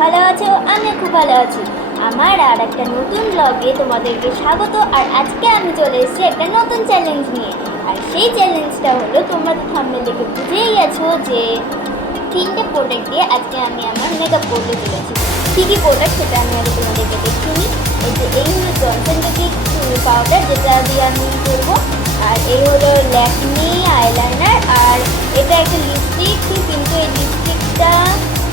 ভালো আছো? আমি খুব ভালো আছি। আমার আর একটা নতুন ব্লগে তোমাদেরকে স্বাগত। আর আজকে আমি চলে এসেছি একটা নতুন চ্যালেঞ্জ নিয়ে। আর সেই চ্যালেঞ্জটা হলো, তোমরা সামনে দেখে বুঝেই গেছো যে তিনটে প্রোডাক্ট দিয়ে আজকে আমি আমার মেকআপ করতে চলেছি। কী কী প্রোডাক্ট সেটা আমি আগে তোমাদেরকে দেখিয়ে নিই। এই যে এই হলো জনসন পাউডার যেটা দিয়ে আমি করব। আর এই হলো ল্যাকমি আইলাইনার আর এটা একটা লিপস্টিক কিন্তু এই লিপস্টিকটা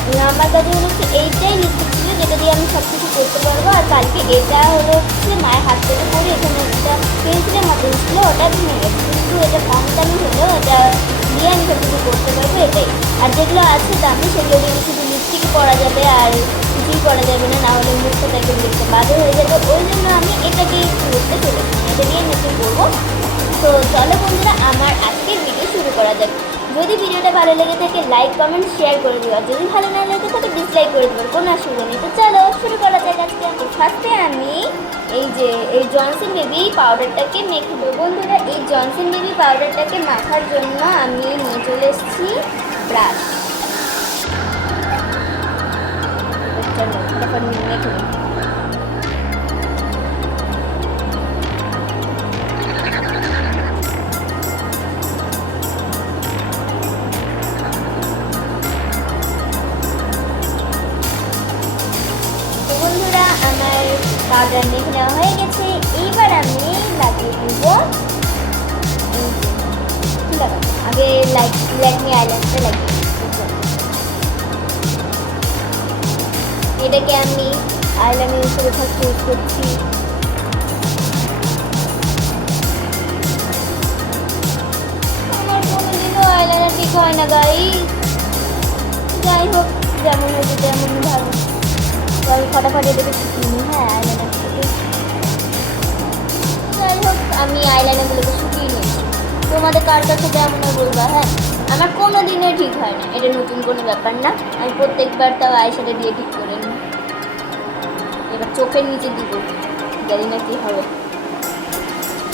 আমার কাছে হলো হচ্ছে এইটাই লিপস্টিক ছিল যেটা দিয়ে আমি সব কিছু করতে পারব। আর কালকে এটা হলো হচ্ছে মায়ের হাত থেকে পরে এখানে একটা পেন্সিলের মতন ছিল, ওটা গেছে কিন্তু এটা কম দামি হলো এটা দিয়ে আমি সব কিছু করতে পারব, এটাই। আর যেগুলো আছে দামি, সেগুলো দিয়ে শুধু লিপস্টিক পরা যাবে আর কিছুই করা যাবে না না হলে মুখটা একদম দেখতে বাজে হয়ে যাবে। ওই জন্য আমি এটাকে করতে চলেছি, এটা দিয়ে মেকআপ করব। তো চলো বন্ধুরা, আমার আজকের ভিডিও শুরু করা যাক। যদি ভিডিওটা ভালো লেগে থাকে লাইক কমেন্ট শেয়ার করে দিও। আর যদি ভালো না লেগে থাকে ডিসলাইক করে দেবো কোনো অসুবিধা নেই। তো চলো, শুরু করা যাক আজকে। আমি ফার্স্টে আমি এই যে, এই জনসন বেবি পাউডারটাকে মেখে দেবো বন্ধুরা, এই জনসন বেবি পাউডারটাকে মাখার জন্য আমি নিয়ে চলে এসেছি ব্রাশ মেখে পাউডার মেখে নেওয়া হয়ে গেছে। এইবার আমি লাগিয়ে দেব? আগে লাইট ল্যাকমি আইল্যান্ডটা লাগিয়ে এটাকে আমি আইল্যান্ড হিসেবে ফার্স্ট ইউজ করছি। আমার কোনোদিনও আইল্যান্ডার ঠিক হয় না গাই যাই হোক, যেমন হয়েছে তেমন ভালো। আমি ফটাফট এটাকে শিখিয়ে নিই হ্যাঁ আইলাইনার থেকে যাই হোক আমি আইলাইনারগুলোকে শুকিয়ে নিয়েছি তোমাদের কার কাছে কেমন হয় বলবা হ্যাঁ আমার কোনো দিনে ঠিক হয় না এটা নতুন কোনো ব্যাপার না আমি প্রত্যেকবার তাও আইশ্যাডো দিয়ে ঠিক করে নিই এবার চোখের নিচে দিব জানি না কী হবে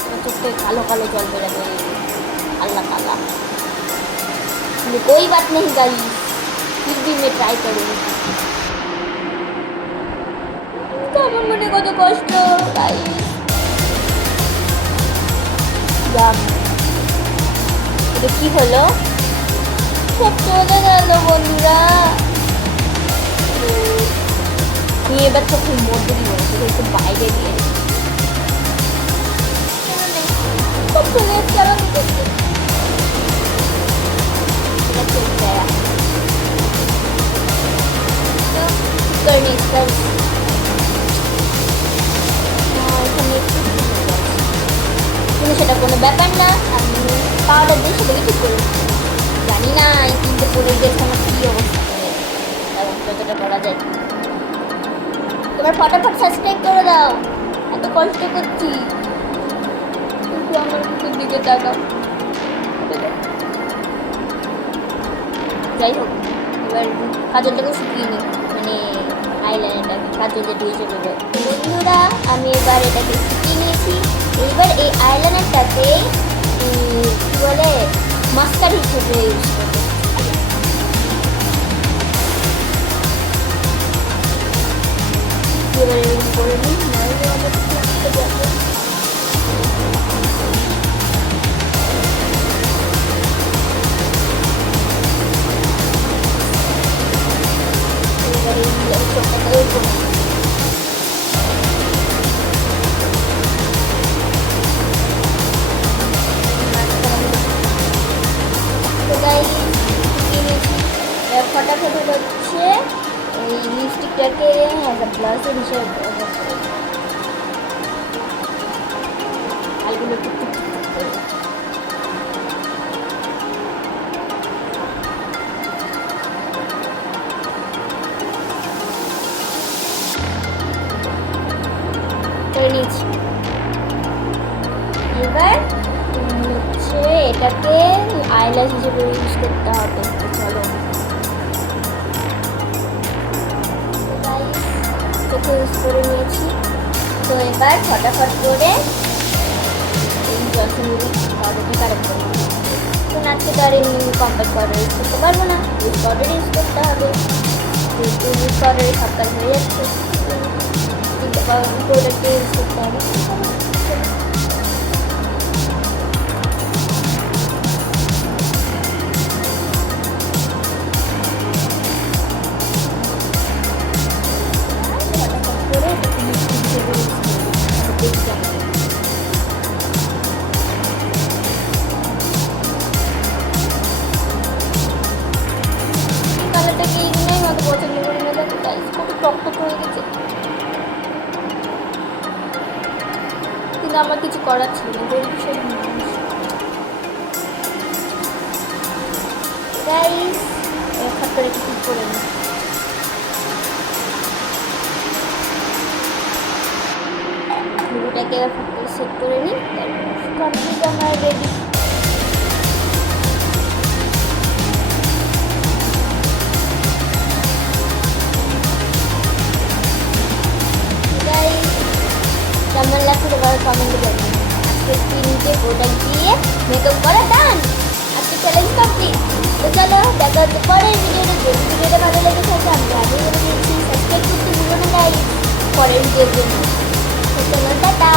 আমার চোখ থেকে কালো কালো জল বেরোবে আল্লাহ তালা কিন্তু कोई बात नहीं गाइस फिर भी मैं ट्राई करूँगी মনে কত কষ্ট এটা কি হলো? সব চলে গেল বন্ধুরা। আমি এবার চোখের মধ্যে দিয়ে সেটা একটু বাইরে দিয়ে চলে মুখে। সেটা কোনো ব্যাপার না, আমি পাউডার দিয়ে সেটাকে ঠিক করে। জানি না এই তিনটে পরে গেছে আমার কী অবস্থা এবং যতটা করা যায়। তোমার ফটাফট সাবস্ক্রাইব করে দাও, এত কষ্ট করছি। কিন্তু আমার মুখের দিকে তাকাও। যাই হোক, এবার কাজলটাকে শুকিয়ে নিই মানে আইলাইনারটা কাজল যেটা ইউজ করব বন্ধুরা, আমি এবার এটাকে শুকিয়ে নিয়েছি। এবার এই আইলাইনারটাকে উম, কি বলে মাস্কার হিসেবে ইউজ করব। এবার এরকম করে নিই ফটাফট হচ্ছে। এই লিপস্টিকটাকে একটা ব্লাউজের হিসেবে এবার হচ্ছে এটাকে আইল্যাশ হিসেবে ইউজ করতে হবে। চোখে ইউজ করে নিয়েছি। তো এবার ফটাফট করে এই জলসিমুড়ি পাউডারটি কারেক্ট করে। তো আজকে তো আর এমনি কম্প্যাক্ট পাউডার ইউজ করতে পারব না। ইউজ পাউডার ইউজ করতে হবে। যেহেতু ইউজ করার সব হয়ে যাচ্ছে প্রোডাক্টে ইউজ করতে হবে। টকটক হয়ে গেছে। কিন্তু আমার কিছু করার ছিল না, গরিব মানুষ। গাইস এক করে কিছু করে নিই ভিডিওটাকে সেট করে নিই, তারপর কমপ্লিট আমার রেডি লাগছে তোমার কমেন্টে জানিয়ে আজকে তিনটে প্রোডাক্ট দিয়ে মেকআপ করা ডান আজকে চ্যালেঞ্জ কমপ্লিট তো চলো, দেখা হচ্ছে পরের ভিডিওতে যদি ভিডিওটা ভালো লেগে থাকে আমি আগে বলে দিয়েছি। সাবস্ক্রাইব করতে ভুলো না তাই পরের ভিডিওর জন্য তো চলো, টাটা।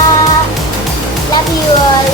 Love you all